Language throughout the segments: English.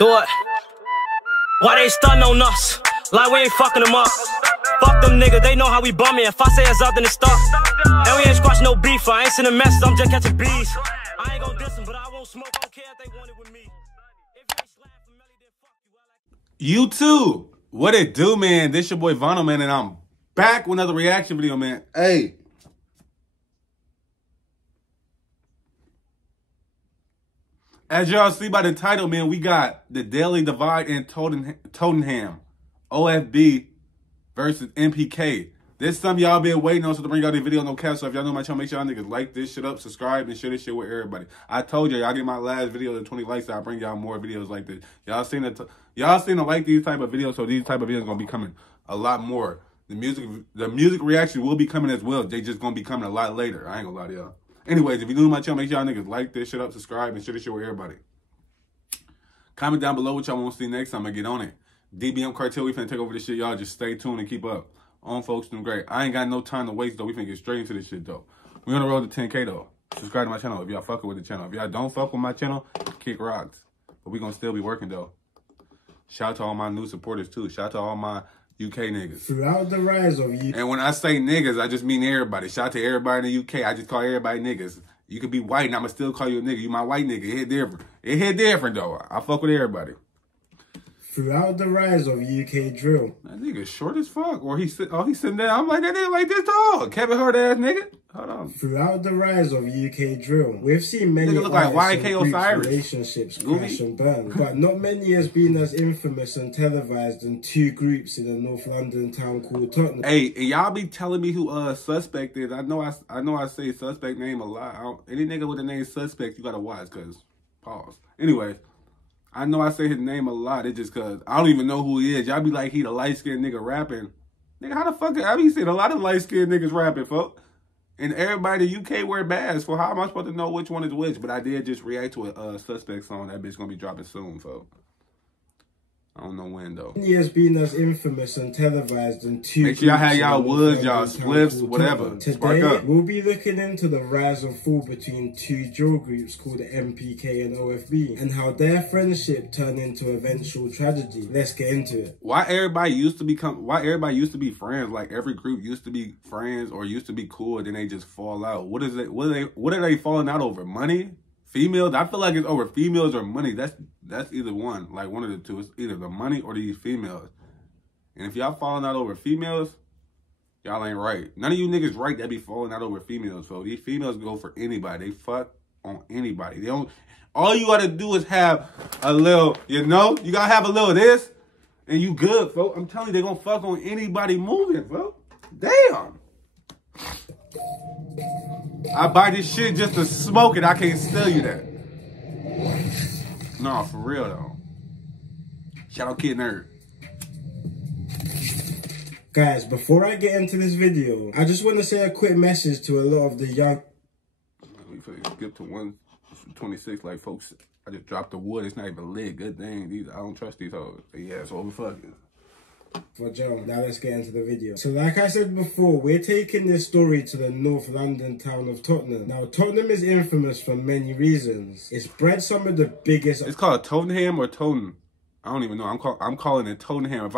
Do it. Why they stuntin' on us? Like we ain't fucking them up. Fuck them niggas, they know how we bumming. If I say it's up, then it's stuck. And we ain't squashing no beef. I ain't sending messages, I'm just catching bees. I ain't gon' diss them, but I won't smoke. I don't care if they want it with me. YouTube, what it do, man? This your boy Vonno, man, and I'm back with another reaction video, man. Hey. As y'all see by the title, man, we got the Daily Divide in Tottenham. OFB versus NPK. This is something y'all been waiting on, so to bring y'all this video, no cap. So if y'all know my channel, make sure y'all niggas like this shit up, subscribe, and share this shit with everybody. I told y'all get my last video to 20 likes, so I'll bring y'all more videos like this. Y'all seen to like these type of videos, so these type of videos gonna be coming a lot more. The music reaction will be coming as well. They just gonna be coming a lot later. I ain't gonna lie to y'all. Anyways, if you're new to my channel, make sure y'all niggas like this shit up, subscribe, and share this shit with everybody. Comment down below what y'all want to see next time. I get on it. DBM cartel, we finna take over this shit. Y'all just stay tuned and keep up. On folks, doing great. I ain't got no time to waste though. We finna get straight into this shit though. We on the road to 10K though. Subscribe to my channel if y'all fucking with the channel. If y'all don't fuck with my channel, kick rocks. But we gonna still be working though. Shout out to all my new supporters too. Shout out to all my UK niggas. Throughout the rise of UK. And when I say niggas, I just mean everybody. Shout out to everybody in the UK. I just call everybody niggas. You could be white and I'ma still call you a nigga. You my white nigga. It hit different. It hit different though. I fuck with everybody. Throughout the rise of UK drill. That nigga short as fuck. Or he's sitting there. I'm like, that nigga like this tall. Kevin Hart ass nigga. Hold on. Throughout the rise of UK drill, we've seen many look like 𝐌𝐄𝐃𝐈𝐀𝐒 relationships crash and burn, but not many has been as infamous and televised than two groups in a North London town called Tottenham. Hey, y'all be telling me who suspect is. I know I say suspect name a lot. Any nigga with the name suspect, you gotta watch, cause pause. Anyway, I know I say his name a lot. It's just cause I don't even know who he is. Y'all be like he the light skinned nigga rapping. Nigga, how the fuck? I be seeing a lot of light skinned niggas rapping, folks. And everybody in the UK wear bags. For how am I supposed to know which one is which? But I did just react to a suspect song. That bitch gonna be dropping soon, folks. I don't know when though. He has been as infamous and televised in two. Make sure y'all have y'all woods, y'all spliffs, whatever. Today, we'll be looking into the rise and fall between two drill groups called the NPK and OFB, and how their friendship turned into eventual tragedy. Let's get into it. Why everybody used to be friends? Like every group used to be friends or used to be cool, and then they just fall out. What is it? What are they falling out over? Money? Females? I feel like it's over females or money. That's either one. Like one of the two. It's either the money or these females. And if y'all falling out over females, y'all ain't right. None of you niggas right that be falling out over females. So these females go for anybody. They fuck on anybody. They don't. All you gotta do is have a little, you gotta have a little of this, and you good, folks. I'm telling you, they gonna fuck on anybody moving, folks. Damn. I buy this shit just to smoke it. I can't tell you that. No, for real though. Shout out Kid Nerd. Guys, before I get into this video, I just want to say a quick message to a lot of the young... We skip to 126 like folks. I just dropped the wood. It's not even lit. Good thing. I don't trust these hoes. Yeah, so we fucking. For Joe. Now let's get into the video. So like I said before, we're taking this story to the North London town of Tottenham. Now Tottenham is infamous for many reasons. It's bred some of the biggest... It's called Tottenham or Totten? I don't even know. I'm calling it Tottenham.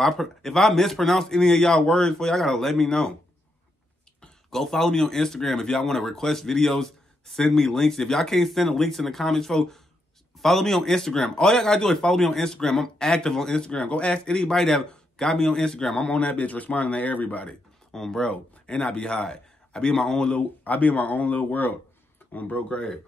If I mispronounce any of y'all words for y'all, gotta let me know. Go follow me on Instagram. If y'all want to request videos, send me links. If y'all can't send the links in the comments, folks, follow me on Instagram. All y'all gotta do is follow me on Instagram. I'm active on Instagram. Go ask anybody that got me on Instagram. I'm on that bitch responding to everybody. On bro. And I be high. I be in my own little world. On bro grave.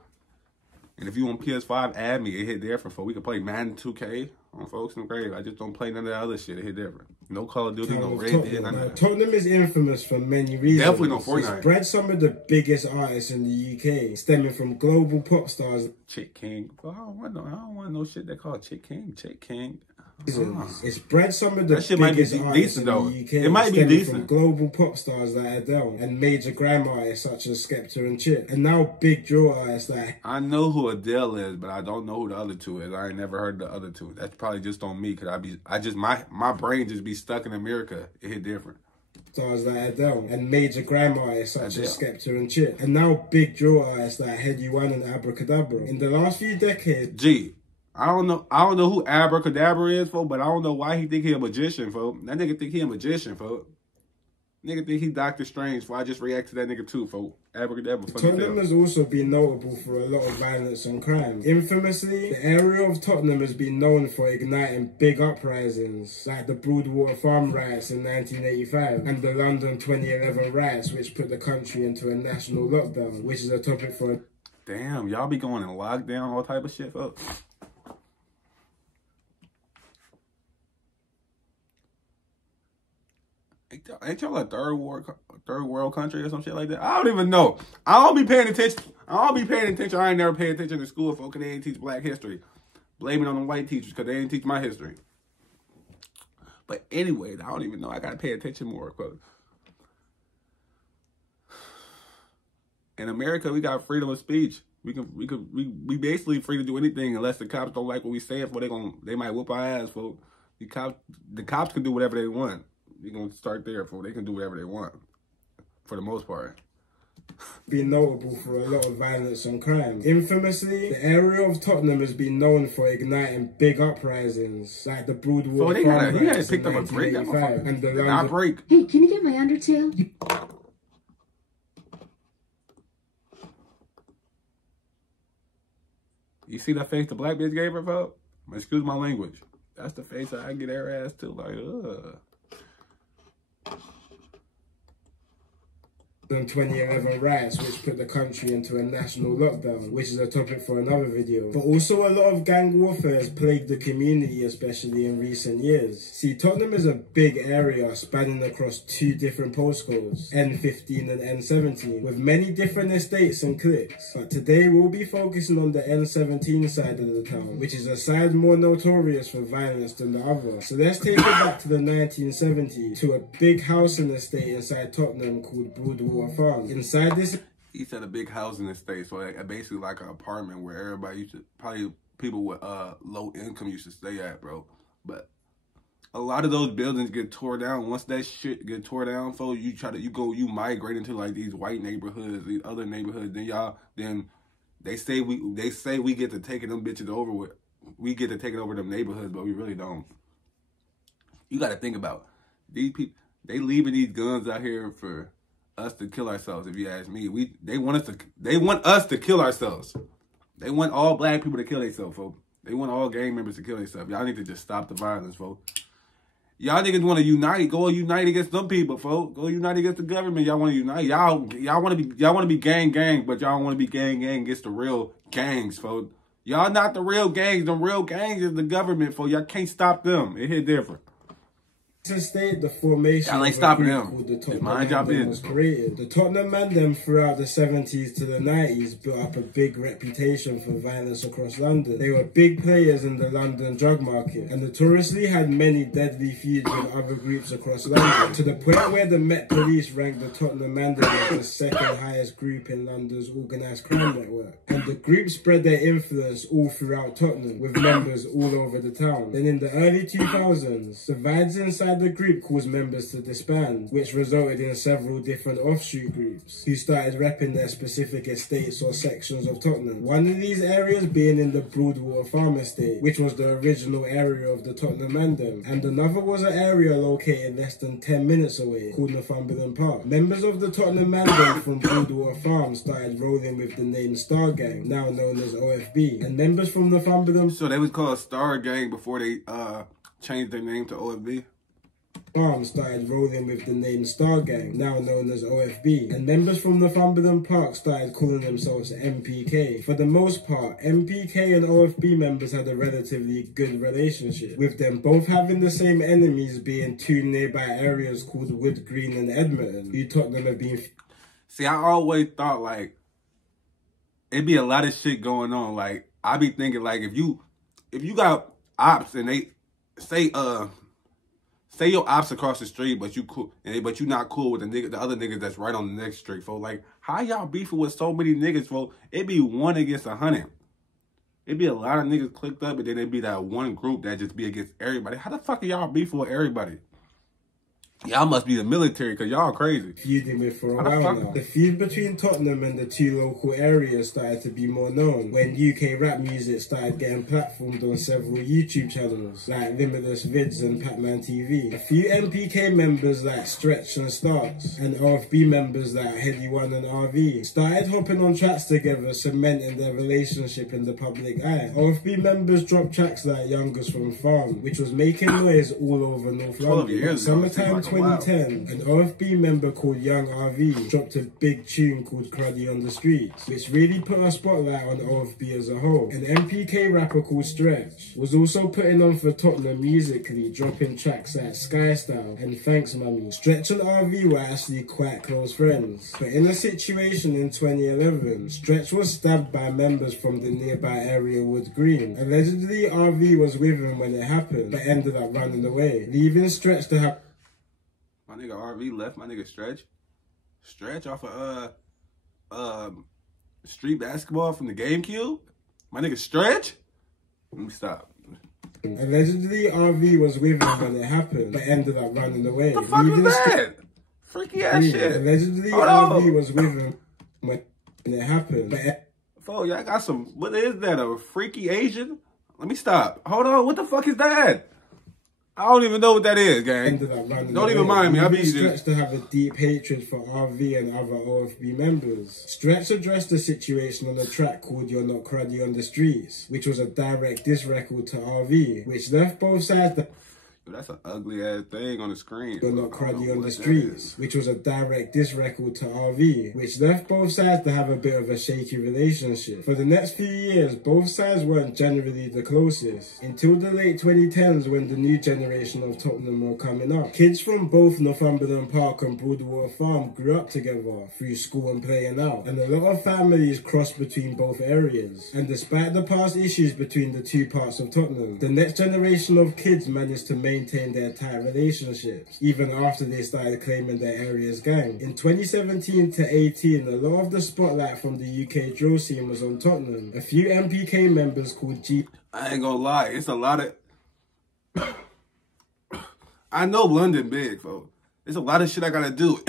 And if you on PS5, add me. It hit different, folks. We can play Madden 2K on folks in the grave. I just don't play none of that other shit. It hit different. No Call of Duty, no Red Dead, none of that. Tottenham is infamous for many reasons. Definitely no Fortnite. It's bred some of the biggest artists in the UK, stemming from global pop stars. 𝐒𝐿 King. Well, I don't want no shit that called 𝐒𝐿 King. It's bred some of the biggest artists in the UK. It might be decent. From global pop stars like Adele and major grime artists such as 𝐒𝐿 and 𝐒𝐿, and now big drill artists like... I know who Adele is, but I don't know who the other two is. I ain't never heard the other two. That's probably just on me, cause my brain just be stuck in America. It hit different. Stars like Adele and major grime artists such as 𝐒𝐿 and 𝐒𝐿, and now big drill artists like Headie One and Abracadabra. In the last few decades, I don't know who Abracadabra is, folks, but I don't know why he think he a magician, folks. That nigga think he a magician, folks. Nigga think he Doctor Strange, so I just react to that nigga too, folks. Abracadabra. Tottenham has also been notable for a lot of violence and crime. Infamously, the area of Tottenham has been known for igniting big uprisings, like the Broadwater Farm riots in 1985 and the London 2011 riots, which put the country into a national lockdown, which is a topic for... Damn, y'all be going in lockdown, all type of shit, folks. Ain't y'all a third world country or some shit like that? I don't even know. I don't be paying attention. I ain't never paid attention to school, folks, because they ain't teach black history. Blame it on the white teachers because they ain't teach my history. But anyway, I don't even know. I gotta pay attention more. Cause in America, we got freedom of speech. We basically free to do anything unless the cops don't like what we say. For they might whoop our ass. For the cops can do whatever they want. We're going to start there, for they can do whatever they want, for the most part. Been notable for a lot of violence and crime. Infamously, the area of Tottenham has been known for igniting big uprisings, like the Broadwater Farm riots in 1985 and the London... break. Hey, can you get my Undertale? You see that face the black bitch gave her, folks? Excuse my language. That's the face I get her ass to, like, ugh. The 2011 riots, which put the country into a national lockdown, which is a topic for another video. But also a lot of gang warfare has plagued the community, especially in recent years. See, Tottenham is a big area spanning across two different postcodes, N15 and N17, with many different estates and cliques. But today we'll be focusing on the N17 side of the town, which is a side more notorious for violence than the other. So let's take it back to the 1970s, to a big housing estate inside Tottenham called Broadwater Farm. Inside this, he said a big housing estate, so basically like an apartment where everybody used to, probably people with low income used to stay at, bro. But a lot of those buildings get tore down. Once that shit get tore down, folks, you migrate into like these white neighborhoods, these other neighborhoods. Then they say we get to taking them bitches over with. We get to taking over them neighborhoods, but we really don't. You got to think about these people. They leaving these guns out here for us to kill ourselves, if you ask me. They want us to kill ourselves. They want all black people to kill themselves, folks. They want all gang members to kill themselves. Y'all need to just stop the violence, folks. Y'all niggas want to unite. Go unite against them people, folks. Go unite against the government. Y'all want to unite. Y'all want to be gang, but y'all want to be gang against the real gangs, folks. Y'all not the real gangs. The real gangs is the government, folks. Y'all can't stop them. It hit different. Estate, the formation y'all ain't stopping them. Called the Tottenham was created. The Tottenham Mandem throughout the 70s to the 90s built up a big reputation for violence across London. They were big players in the London drug market and notoriously had many deadly feuds with other groups across London, to the point where the Met Police ranked the Tottenham Mandem as the second highest group in London's organised crime network. And the group spread their influence all throughout Tottenham, with members all over the town. Then in the early 2000s, divides inside the group caused members to disband, which resulted in several different offshoot groups who started repping their specific estates or sections of Tottenham. One of these areas being in the Broadwater Farm estate, which was the original area of the Tottenham Mandem, and another was an area located less than 10 minutes away called Northumberland Park. Members of the Tottenham Mandem from Broadwater Farm started rolling with the name Star Gang, now known as OFB, and members from Northumberland... So they was called Star Gang before they changed their name to OFB? Farm started rolling with the name Star Gang, now known as OFB, and members from Northumberland Park started calling themselves NPK. For the most part, NPK and OFB members had a relatively good relationship, with them both having the same enemies being two nearby areas called Wood Green and Edmonton, who Tottenham have been... See, I always thought, like, it'd be a lot of shit going on. Like, I be thinking, like, if you got ops and they say your ops across the street, but you not cool with the other niggas that's right on the next street, folks. Like, how y'all beefing with so many niggas, folks? It be 1 against 100. It be a lot of niggas clicked up, and then it be that one group that just be against everybody. How the fuck are y'all beefing with everybody? Y'all must be the military because y'all crazy. Feuding with for a while now. The feud between Tottenham and the two local areas started to be more known when UK rap music started getting platformed on several YouTube channels like Limitless Vids and Pac-Man TV. A few NPK members like Stretch and Starks and OFB members like Heady1 and RV started hopping on tracks together, cementing their relationship in the public eye. OFB members dropped tracks like Youngers from Farm, which was making noise all over North London. Summertime 2010, an OFB member called Young RV dropped a big tune called Cruddy on the Streets, which really put a spotlight on OFB as a whole. An NPK rapper called Stretch was also putting on for Tottenham musically, dropping tracks like Sky Style and Thanks Mummy. Stretch and RV were actually quite close friends, but in a situation in 2011, Stretch was stabbed by members from the nearby area Wood Green. Allegedly, RV was with him when it happened, but ended up running away, leaving Stretch to have... My nigga RV left my nigga Stretch off of street basketball from the GameCube. My nigga Stretch. Let me stop. Allegedly, RV was with him when it happened, but ended up running away. What the fuck was that? Freaky ass shit. Allegedly, RV was with him when it happened, but... Oh, y'all got some... What is that? A freaky Asian? Let me stop. Hold on. What the fuck is that? I don't even know what that is, gang. Don't even mind me. I be Stretch to have a deep hatred for RV and other OFB members. Stretch addressed the situation on a track called You're Not Cruddy on the Streets, which was a direct diss record to RV, which left both sides... That's an ugly ass thing on the screen. You're Not Cruddy on the Streets, which was a direct diss record to RV, which left both sides to have a bit of a shaky relationship. For the next few years, both sides weren't generally the closest, until the late 2010s when the new generation of Tottenham were coming up. Kids from both Northumberland Park and Broadwater Farm grew up together through school and playing out, and a lot of families crossed between both areas. And despite the past issues between the two parts of Tottenham, the next generation of kids managed to maintain their tight relationships, even after they started claiming their area's gang. In 2017 to 18, a lot of the spotlight from the UK drill scene was on Tottenham. A few NPK members called G... I ain't gonna lie, it's a lot of... I know London big, folks. There's a lot of shit I gotta do.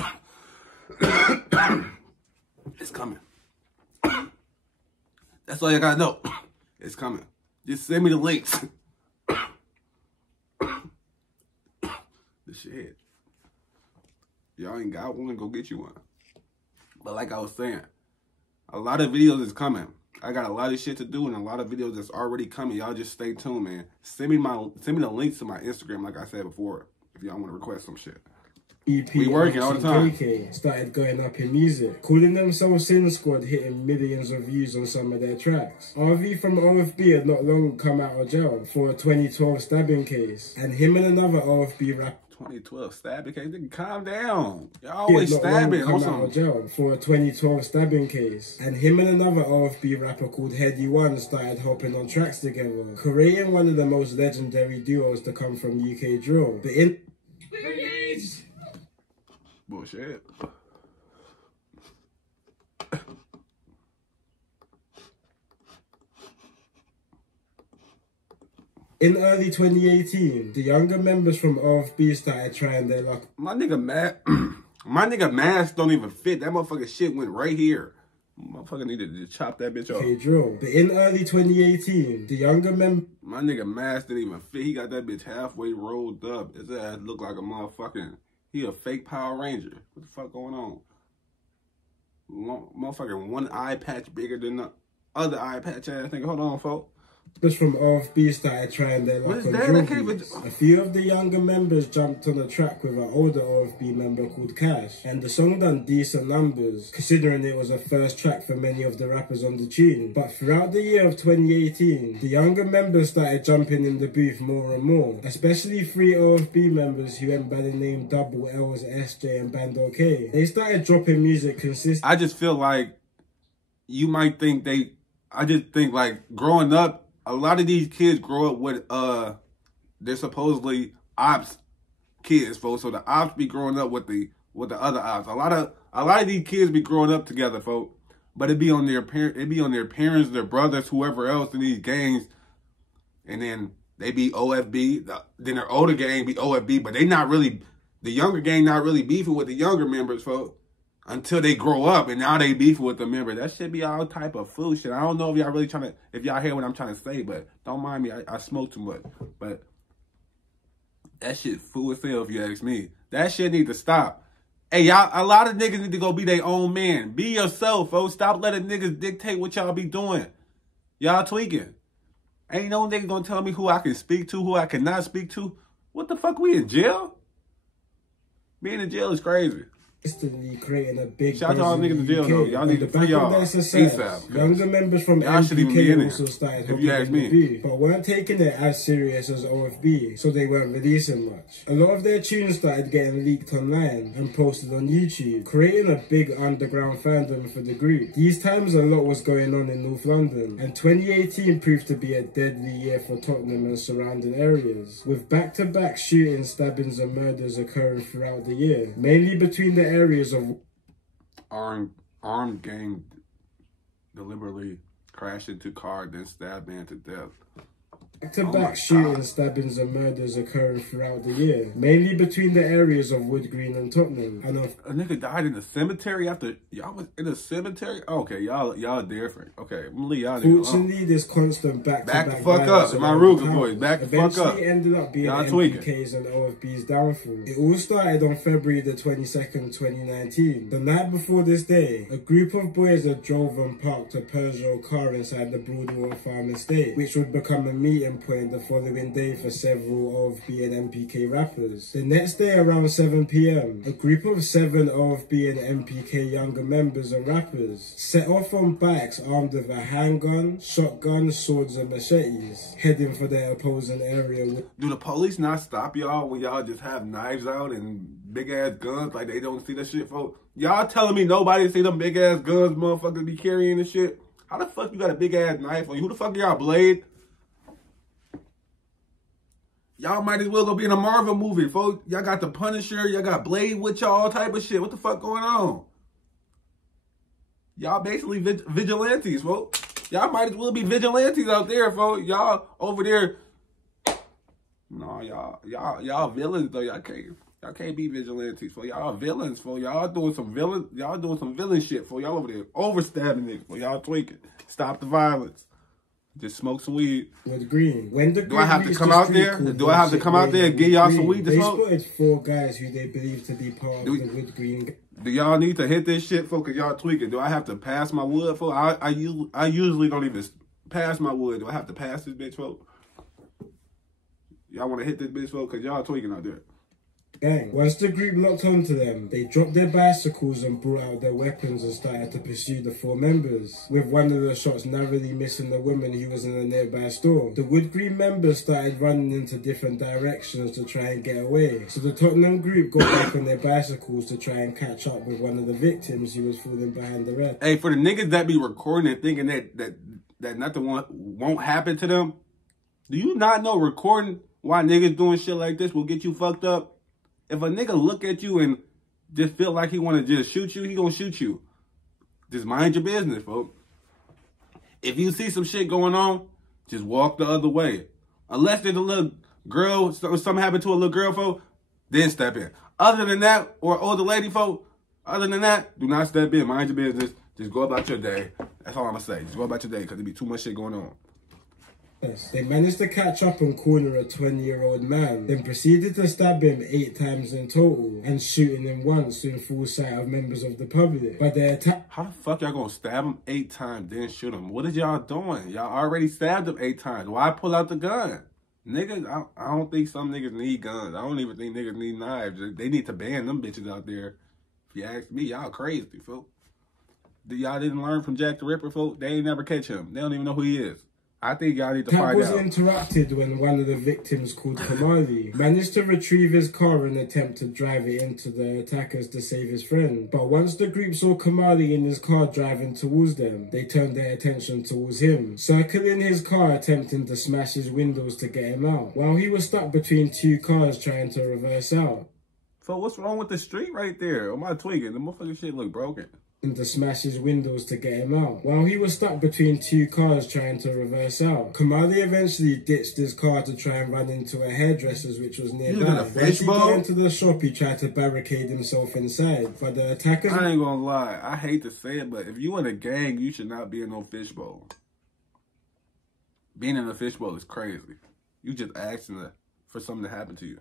It's coming. That's all you gotta know. It's coming. Just send me the links. The shit. Y'all ain't got one, go get you one. But like I was saying, a lot of videos is coming. I got a lot of shit to do and a lot of videos that's already coming. Y'all just stay tuned, man. Send me the links to my Instagram, like I said before, if y'all want to request some shit. EP we working all the time. 𝐒𝐿𝐀𝐃 started going up in music, calling themselves Sin Squad, hitting millions of views on some of their tracks. RV from OFB had not long come out of jail for a 2012 stabbing case, and him and another OFB rapper 2012 stabbing case. Calm down. Y'all always stabbing. Come out of jail for a 2012 stabbing case, and him and another OFB rapper called Heady1 started hopping on tracks together, creating one of the most legendary duos to come from UK drill. Bullshit. In early 2018, the younger members from OFB started trying their luck. My nigga mask don't even fit. That motherfucking shit went right here. Motherfucker needed to chop that bitch off. But in early 2018, the younger members... My nigga mask didn't even fit. He got that bitch halfway rolled up. His ass looked like a motherfucking... He a fake Power Ranger. What the fuck going on? Motherfucking one eye patch bigger than the other eye patch ass nigga. Hold on, folks. From OFB started trying their luck on drill beats. A few of the younger members jumped on a track with an older OFB member called Cash, and the song done decent numbers, considering it was a first track for many of the rappers on the tune. But throughout the year of 2018, the younger members started jumping in the booth more and more, especially 3 OFB members who went by the name Double L's, SJ and Bando K. They started dropping music consistently. I just feel like you might think I just think like growing up, a lot of these kids grow up with, they're supposedly ops kids, folks. So the ops be growing up with the other ops. A lot of these kids be growing up together, folks. But it be on their parents, their brothers, whoever else in these gangs, and then they be OFB. Then their older gang be OFB, but they're the younger gang not really beefing with the younger members, folks, until they grow up, and now they beefing with the members. That should be all type of fool shit. I don't know if y'all really trying to, if y'all hear what I'm trying to say, but don't mind me. I smoke too much, but that shit fool as hell if you ask me. That shit need to stop. Hey, y'all, a lot of niggas need to go be their own man. Be yourself, folks. Stop letting niggas dictate what y'all be doing. Y'all tweaking. Ain't no nigga gonna tell me who I can speak to, who I cannot speak to. What the fuck, we in jail? Being in jail is crazy. Instantly creating a big shout out to all niggas in jail though. Y'all need to free y'all ASAP. Younger members from NPK also started if you ask me, OFB, but weren't taking it as serious as OFB, so they weren't releasing much. A lot of their tunes started getting leaked online and posted on YouTube, creating a big underground fandom for the group. These times a lot was going on in North London, and 2018 proved to be a deadly year for Tottenham and surrounding areas, with back-to-back shootings, stabbings and murders occurring throughout the year, mainly between the areas of armed gang deliberately crashed into car, then stabbed man to death. Back-to-back shootings, stabbings and murders occurring throughout the year, mainly between the areas of Wood Green and Tottenham. And a nigga died in the cemetery after y'all was in the cemetery. Okay, y'all different. Okay, I'm gonna leave y'all. Fortunately, this constant back the fuck up. My Ruger boys, back the fuck up. Eventually ended up being NPK's and OFB's downfall. It all started on February the 22nd, 2019. The night before this day, a group of boys had drove and parked a Peugeot car inside the Broadwater Farm estate, which would become a meeting point the following day for several OFB and NPK rappers. The next day around 7 PM, a group of 7 OFB and NPK younger members and rappers set off on bikes armed with a handgun, shotgun, swords and machetes, heading for their opposing area. Do the police not stop y'all when y'all just have knives out and big ass guns like they don't see that shit, folks? Y'all telling me nobody see them big ass guns motherfuckers be carrying and shit? How the fuck you got a big ass knife on you? Who the fuck y'all, Blade? Y'all might as well go be in a Marvel movie, folks. Y'all got the Punisher, y'all got Blade with y'all, all type of shit. What the fuck going on? Y'all basically vigilantes, folks. Y'all might as well be vigilantes out there, folks. Y'all over there. No, y'all villains though. Y'all can't be vigilantes, folks. Y'all villains, folks. Y'all doing some villain shit, folks. Y'all over there overstabbing niggas, folks. Y'all tweaking. Stop the violence. Just smoke some weed. With Green. When the do I have to come out there? Do I have to come out there and give y'all some weed to smoke? They spotted 4 guys who they believe to be part of the Wood Green. Do y'all need to hit this shit, folks? Cause y'all tweaking. Do I have to pass my wood, folks? I usually don't even pass my wood. Do I have to pass this bitch, folks? Y'all want to hit this bitch, folks? Cause y'all tweaking out there. Gang. Once the group locked onto them, they dropped their bicycles and brought out their weapons and started to pursue the 4 members, with one of the shots narrowly missing the woman who was in a nearby store. The Wood Green members started running into different directions to try and get away, so the Tottenham group got back on their bicycles to try and catch up with one of the victims who was falling behind the rest. Hey, for the niggas that be recording and thinking that nothing won't happen to them, do you not know recording why niggas doing shit like this will get you fucked up? If a nigga look at you and just feel like he want to just shoot you, he gonna shoot you. Just mind your business, folks. If you see some shit going on, just walk the other way. Unless there's a little girl, something happened to a little girl, folks, then step in. Other than that, or older lady, folks, other than that, do not step in. Mind your business. Just go about your day. That's all I'm gonna say. Just go about your day, because there be too much shit going on. They managed to catch up and corner a 20-year-old man, then proceeded to stab him 8 times in total, and shooting him once in full sight of members of the public. But they attacked. How the fuck y'all gonna stab him 8 times, then shoot him? What is y'all doing? Y'all already stabbed him 8 times. Why pull out the gun? Niggas, I don't think some niggas need guns. I don't even think niggas need knives. They need to ban them bitches out there. If you ask me, y'all crazy, folks. Y'all didn't learn from Jack the Ripper, folks? They ain't never catch him. They don't even know who he is. I think y'all need to find out. That was interrupted when one of the victims, called 𝐒𝐿𝐃𝐈𝐀𝐋, managed to retrieve his car and attempt to drive it into the attackers to save his friend. But once the group saw 𝐒𝐿𝐃𝐈𝐀𝐋 in his car driving towards them, they turned their attention towards him, circling his car, attempting to smash his windows to get him out, while he was stuck between 2 cars trying to reverse out. So what's wrong with the street right there? Am I tweaking? The motherfucking shit look broken. to smash his windows to get him out. While he was stuck between two cars trying to reverse out, 𝐒𝐂𝐈𝐀𝐋 eventually ditched his car to try and run into a hairdresser's which was nearby. Once he got into the shop, he tried to barricade himself inside, but the attackers... I ain't gonna lie, I hate to say it, but if you in a gang, you should not be in no fishbowl. Being in a fishbowl is crazy. You just asking for something to happen to you.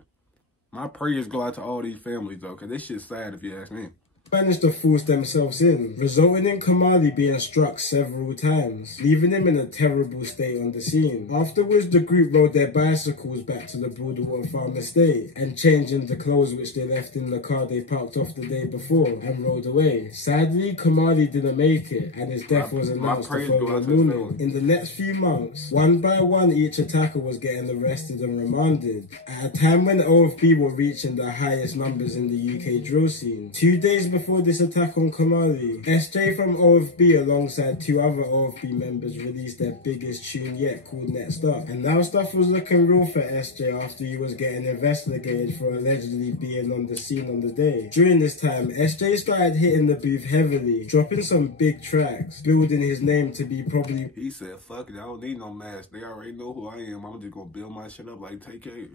My prayers go out to all these families though, because this shit's sad if you ask me. Managed to force themselves in, resulting in 𝐒𝐂𝐈𝐀𝐋 being struck several times, leaving him in a terrible state on the scene. Afterwards, the group rode their bicycles back to the Broadwater Farm estate and changed into clothes which they left in the car they parked off the day before and rode away. Sadly, 𝐒𝐂𝐈𝐀𝐋 didn't make it, and his death was announced the following morning. In the next few months, one by one, each attacker was getting arrested and remanded, at a time when OFB were reaching the highest numbers in the UK drill scene. 2 days before this attack on 𝐒𝐂𝐈𝐀𝐋, SJ from OFB alongside 2 other OFB members released their biggest tune yet called Next Up. And now stuff was looking real for SJ after he was getting investigated for allegedly being on the scene on the day. During this time, SJ started hitting the booth heavily, dropping some big tracks, building his name to be probably... He said, fuck it, I don't need no mask. They already know who I am. I'm just gonna build my shit up like TK.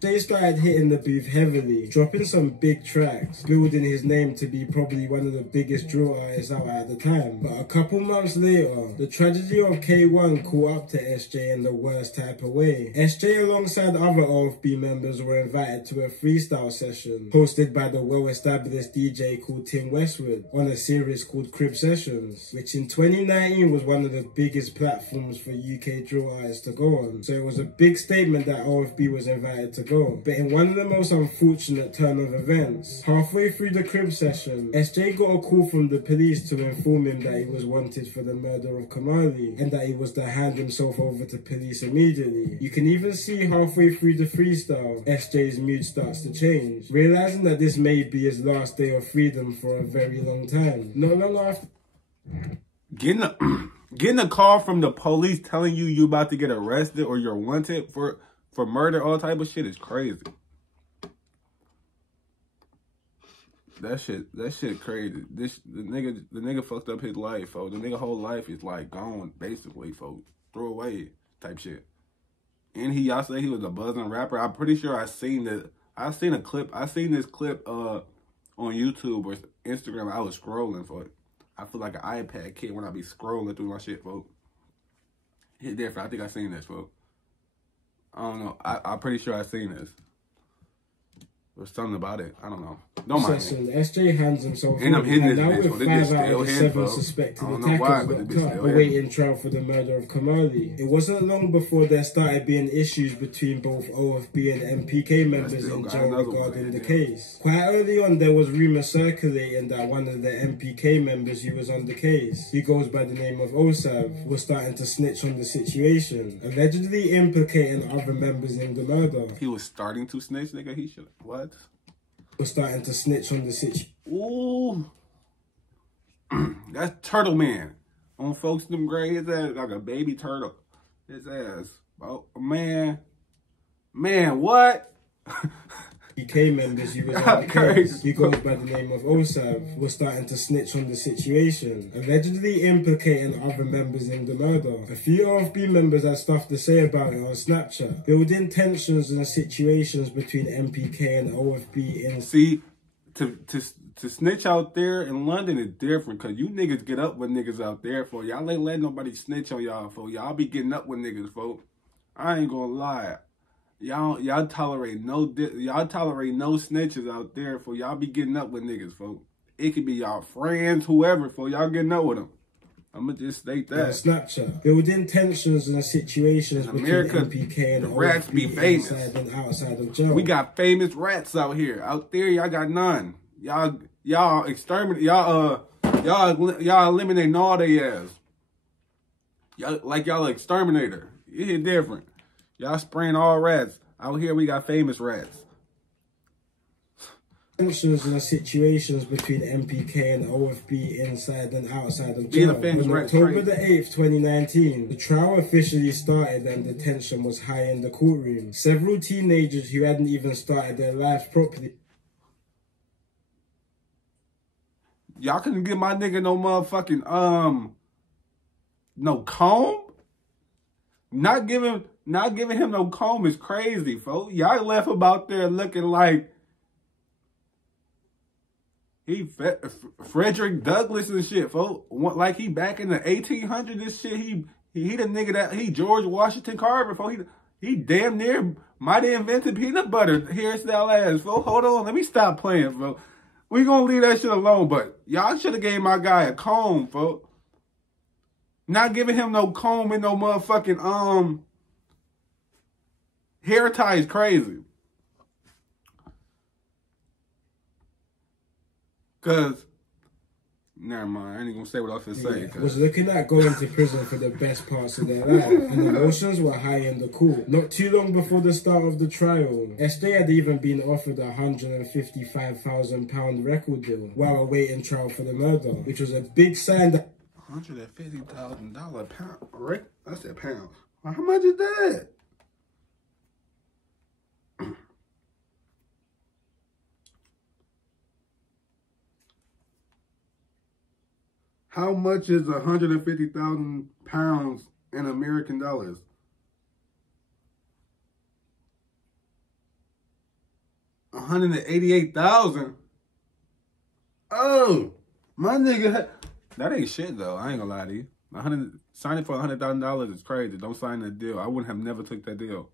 They started hitting the booth heavily, dropping some big tracks, building his name to be probably one of the biggest drill artists out at the time. But a couple months later, the tragedy of K1 caught up to SJ in the worst type of way. SJ alongside other OFB members were invited to a freestyle session hosted by the well-established DJ called Tim Westwood on a series called Crib Sessions, which in 2019 was one of the biggest platforms for UK drill artists to go on. So it was a big statement that OFB was invited to go. But in one of the most unfortunate turn of events, halfway through the crib session, SJ got a call from the police to inform him that he was wanted for the murder of 𝐒𝐂𝐈𝐀𝐋 and that he was to hand himself over to police immediately. You can even see halfway through the freestyle, SJ's mood starts to change, realizing that this may be his last day of freedom for a very long time. Not long after... Getting a call from the police telling you about to get arrested or you're wanted for murder, all type of shit is crazy. That shit crazy. The nigga fucked up his life, folks. The nigga whole life is like gone, basically, folks. Throw away type shit. And y'all say he was a buzzing rapper. I'm pretty sure I seen this clip on YouTube or Instagram. I was scrolling for it. I feel like an iPad kid when I be scrolling through my shit, folks. It's different. I think I seen this, folks. I don't know. I'm pretty sure I seen this. There's something about it. I don't know. Don't mind me. SJ hands himself and I'm hitting this now bitch, with 5 out of the 7 suspected attackers locked up, awaiting trial for the murder of 𝐒𝐂𝐈𝐃𝐋. It wasn't long before there started being issues between both OFB and NPK members in jail regarding the case. Quite early on, there was rumours circulating that one of the NPK members who was on the case, who goes by the name of 𝐒𝐿, was starting to snitch on the situation, allegedly implicating other members in the murder. He was starting to snitch, nigga? He should... What? Was starting to snitch on the situation. Ooh. That's Turtle Man. On folks, them gray, his ass like a baby turtle. His ass. Oh, man. Man, what? NPK members who was on the case, who goes by the name of 𝐒𝐿, was starting to snitch on the situation, allegedly implicating other members in the murder. A few OFB members had stuff to say about it on Snapchat, building tensions and situations between NPK and OFB in... See, to snitch out there in London is different, because you niggas get up with niggas out there, for y'all ain't letting nobody snitch on y'all, for y'all be getting up with niggas, folks. I ain't gonna lie. Y'all tolerate no snitches out there, for y'all be getting up with niggas, folks. It could be y'all friends, whoever, for y'all getting up with them. I'ma just state that. Snapchat, building tensions and situations between NPK and the rats be famous inside and outside of jail. We got famous rats out here. Out there, y'all got none. Y'all exterminate. Y'all eliminating all they ass. Y'all exterminator. It's different. Y'all spraying all rats. Out here, we got famous rats. Tensions and situations between NPK and OFB inside and outside of jail. On October the 8th, 2019, the trial officially started and the tension was high in the courtroom. Several teenagers who hadn't even started their lives properly Y'all couldn't give my nigga no motherfucking, no comb? Not giving him no comb is crazy, folks. Y'all left him out there looking like he Frederick Douglass and shit, folks. Like he back in the 1800s and shit. He the nigga that he George Washington Carver, folks. He damn near might have invented peanut butter. Hairstyle ass, folks. Hold on, let me stop playing, folks. We gonna leave that shit alone, but y'all should have gave my guy a comb, folks. Not giving him no comb and no motherfucking hair tie is crazy. Cause never mind, I ain't gonna say what I was gonna say. Was looking at going to prison for the best parts of their life, and emotions were high in the court. Not too long before the start of the trial, SJ had even been offered a £155,000 record deal while awaiting trial for the murder, which was a big sign that $150,000 pound, right? I said pound. How much is that? How much is 150,000 pounds in American dollars? $188,000. Oh, my nigga. That ain't shit though. I ain't gonna lie to you. Signing for $100,000 is crazy. Don't sign that deal. I wouldn't have never took that deal.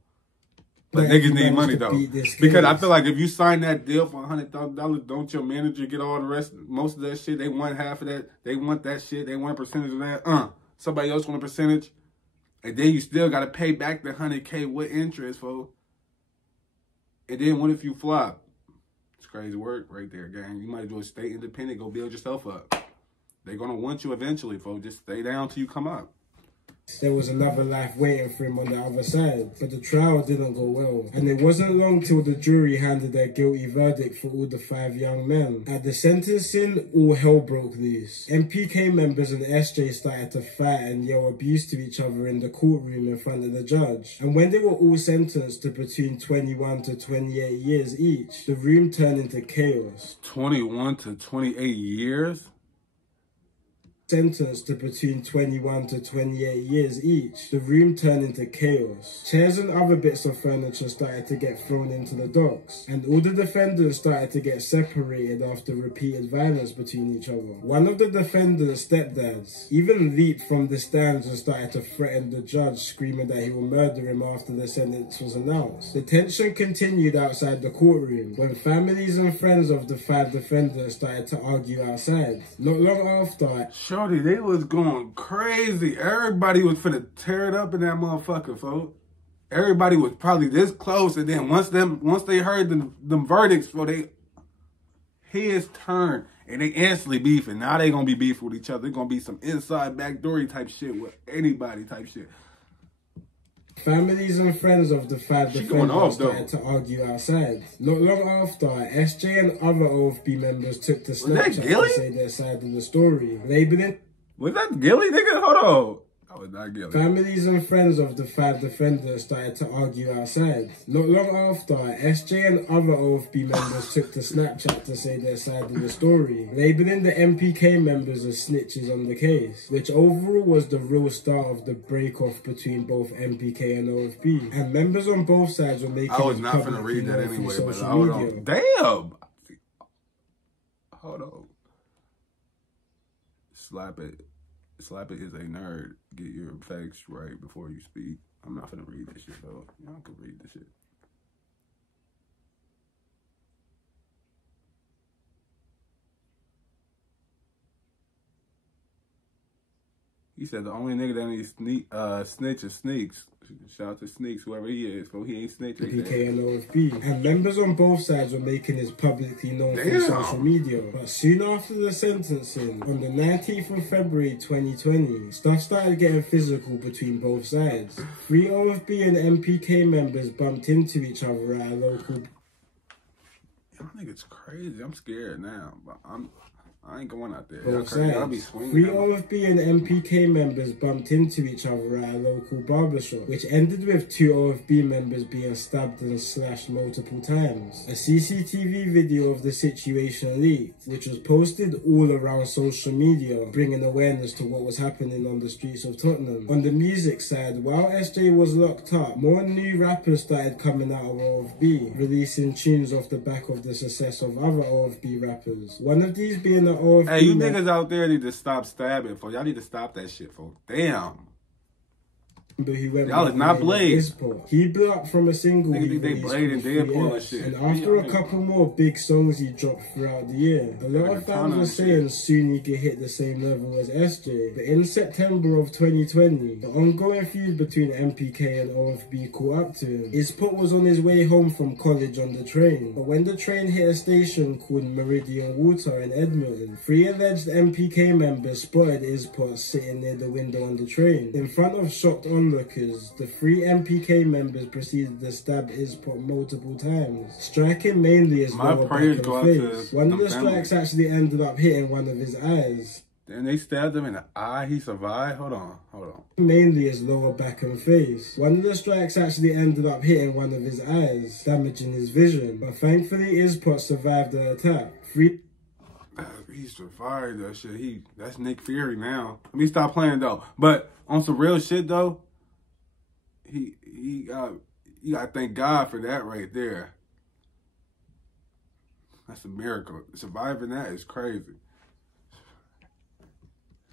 But niggas need money though, because I feel like if you sign that deal for $100,000, don't your manager get all the rest? Most of that shit, they want half of that. They want that shit. They want a percentage of that. Somebody else want a percentage, and then you still gotta pay back the $100K with interest, for. And then what if you flop? It's crazy work right there, gang. You might as well stay independent. Go build yourself up. They're gonna want you eventually, folks. Just stay down till you come up. There was another life waiting for him on the other side, but the trial didn't go well. And it wasn't long till the jury handed their guilty verdict for all the 5 young men. At the sentencing, all hell broke loose. NPK members and SJ started to fight and yell abuse to each other in the courtroom in front of the judge. And when they were all sentenced to between 21 to 28 years each, the room turned into chaos. 21 to 28 years? Sentenced to between 21 to 28 years each, the room turned into chaos. Chairs and other bits of furniture started to get thrown into the docks, and all the defendants started to get separated after repeated violence between each other. One of the defendants' stepdads even leaped from the stands and started to threaten the judge, screaming that he will murder him after the sentence was announced. The tension continued outside the courtroom when families and friends of the 5 defendants started to argue outside. Not long after, Shorty, they was going crazy. Everybody was finna tear it up in that motherfucker, folks. Everybody was probably this close, and then once they heard them verdicts, for his turn, and they instantly beefing. Now they gonna be beefing with each other. It's gonna be some inside backdoory type shit with anybody type shit. families and friends of the 5 defendants started to argue outside. Not long after, SJ and other OFB members took to Snapchat to say their side of the story, labeling... Was that Gilly, nigga? Hold on. That was not Gilly. Families and friends of the 5 defendants started to argue outside. Not long after, SJ and other OFB members took to Snapchat to say their side of the story, labeling the NPK members as snitches on the case, which overall was the real start of the break-off between both NPK and OFB. And members on both sides were making... I was not finna read that anyway, but I was on... Damn! Hold on. Slap it. Slap it is a nerd. Get your facts right before you speak. I'm not finna read this shit, though. Y'all can read this shit. He said the only nigga that needs snitch is Sneaks. Shout out to Sneaks, whoever he is. So he ain't snitching. NPK and OFB. And members on both sides were making this publicly known through social media. But soon after the sentencing, on the 19th of February 2020, stuff started getting physical between both sides. 3 OFB and NPK members bumped into each other at a local... Y'all niggas crazy. I'm scared now. But I'm I ain't going out there. Both Y'all be sides. swinging. 3 OFB and NPK members bumped into each other at a local barbershop, which ended with 2 OFB members being stabbed and slashed multiple times. A CCTV video of the situation leaked, which was posted all around social media, bringing awareness to what was happening on the streets of Tottenham. On the music side, while SJ was locked up, more new rappers started coming out of OFB, releasing tunes off the back of the success of other OFB rappers. One of these being the OFB. Hey, you niggas out there need to stop stabbing, folks. Y'all need to stop that shit, folks. Damn. Y'all is not Blade. He blew up from a single. Niggas think they Blade and Deadpool and shit. And after a couple more big songs he dropped throughout the year, a lot of fans were saying soon he could hit the same level as SJ. But in September of 2020, the ongoing feud between NPK and OFB caught up to him. 𝐒𝐿 was on his way home from college on the train, but when the train hit a station called Meridian Water in Edmonton, 3 alleged NPK members spotted 𝐒𝐿 sitting near the window on the train. In front of shocked onlookers, the 3 NPK members proceeded to stab 𝐒𝐿 multiple times, striking mainly his lower back and face. One of the strikes actually ended up hitting one of his eyes. And they stabbed him in the eye. He survived. Hold on. Mainly his lower back and face. One of the strikes actually ended up hitting one of his eyes, damaging his vision. But thankfully, 𝐒𝐿 survived the attack. He survived that shit. That's Nick Fury now. Let me stop playing though. But on some real shit though, you gotta thank God for that right there. That's a miracle. Surviving that is crazy.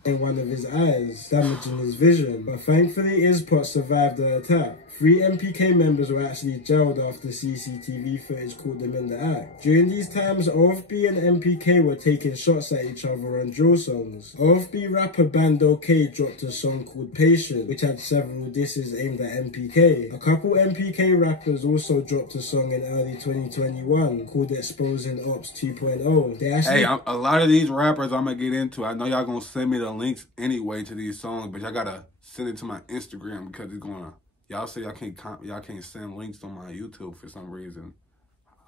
In one of his eyes, damaging his vision. But thankfully, 𝐒𝐿 survived the attack. 3 NPK members were actually jailed after CCTV footage caught them in the act. During these times, OFB and NPK were taking shots at each other on drill songs. OFB rapper Bando K dropped a song called Patient, which had several disses aimed at NPK. A couple NPK rappers also dropped a song in early 2021 called Exposing Ops 2.0. A lot of these rappers I'm gonna get into, I know y'all gonna send me the links anyway to these songs, but y'all gotta send it to my Instagram because it's gonna... Y'all say y'all can't send links on my YouTube for some reason.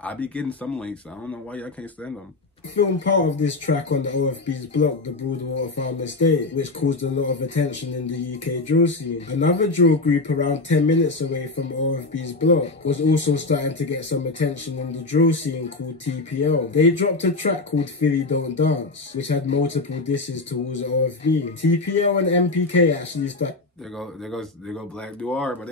I be getting some links. I don't know why y'all can't send them. Filmed part of this track on the OFB's block, the Broadwater Farm Estate, which caused a lot of attention in the UK drill scene. Another drill group around 10 minutes away from OFB's block was also starting to get some attention in the drill scene called TPL. They dropped a track called Philly Don't Dance, which had multiple disses towards OFB. TPL and NPK actually started... There go Black Noir, but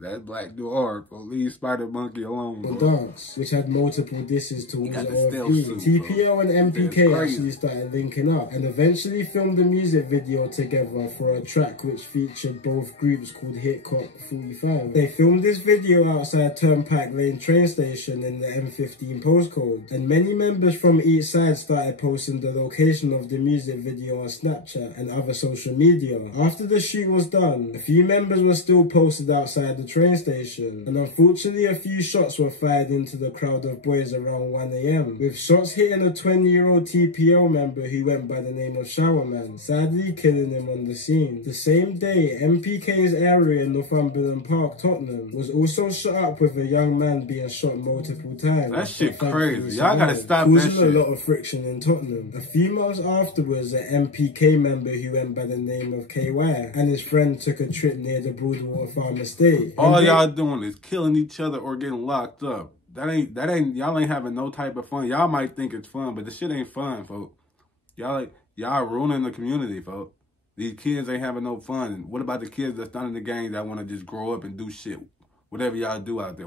that Black Noir. Leave Spider Monkey alone. Dance, which had multiple disses towards OFB. TPL and NPK actually started linking up and eventually filmed a music video together for a track which featured both groups called 𝐒𝐿/45. They filmed this video outside Turnpike Lane train station in the M15 postcode, and many members from each side started posting the location of the music video on Snapchat and other social media. After the shoot was done, a few members were still posted outside the train station, and unfortunately a few shots were fired into the crowd of boys around 1 AM, with shots hitting a 20-year-old TPL member who went by the name of Showerman, sadly killing him on the scene. The same day, NPK's area in Northumberland Park, Tottenham, was also shot up with a young man being shot multiple times. That shit crazy. Y'all gotta stop that shit. Causing a lot of friction in Tottenham. A few months afterwards, an NPK member who went by the name of KY and his friend took a trip near the Broadwater Farm Estate. All y'all doing is killing each other or getting locked up. Y'all ain't having no type of fun. Y'all might think it's fun, but the shit ain't fun, folks. Y'all ruining the community, folks. These kids ain't having no fun. And what about the kids that's done in the gang that want to just grow up and do shit? Whatever y'all do out there.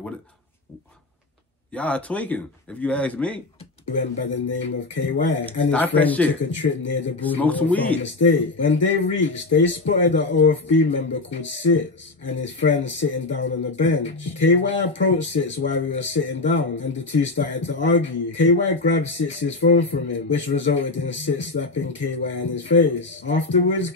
Y'all tweaking, if you ask me. Went by the name of KY and his friend took a trip near the Broadwater Farm Estate. When they reached, they spotted an OFB member called 𝐒𝐿 and his friend sitting down on a bench. KY approached 𝐒𝐿 while we were sitting down and the two started to argue. KY grabbed 𝐒𝐿's phone from him, which resulted in 𝐒𝐿 slapping KY in his face. Afterwards,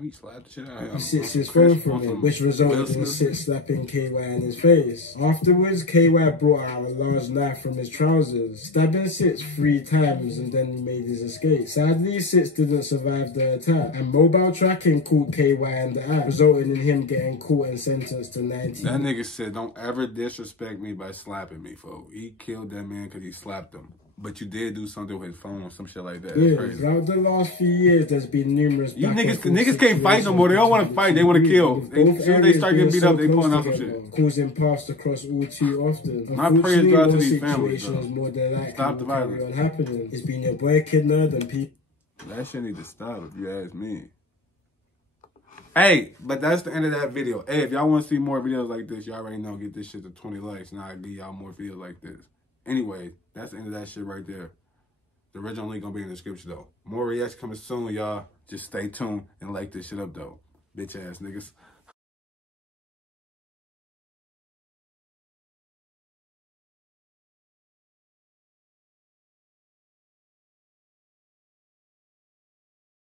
he slapped the shit out of him. 𝐒𝐿's phone from him, which resulted in 𝐒𝐿 slapping KY in his face. Afterwards, KY brought out a large knife from his trousers, stabbing 𝐒𝐿 3 times and then he made his escape. Sadly, 𝐒𝐿 didn't survive the attack, and mobile tracking caught KY in the act, resulting in him getting caught and sentenced to 19. That nigga said, don't ever disrespect me by slapping me, folks. He killed that man because he slapped him. But you did do something with his phone or some shit like that. Yeah, Crazy. throughout the last few years, there's been numerous. You niggas can't fight no more. They don't want to fight. They want to kill. As soon as they start getting beat up, they pulling out some shit. Causing paths to cross all too often. My prayers go out to these families, bro. More than likely Stop the violence. on happening. It's been your boy Kid Nerd and people. That shit need to stop if you ask me. Hey, but that's the end of that video. Hey, if y'all want to see more videos like this, y'all already know, get this shit to 20 likes. Now I'll give y'all more videos like this. Anyway, that's the end of that shit right there. The original link gonna be in the description though. More reacts coming soon, y'all. Just stay tuned and like this shit up though. Bitch ass niggas.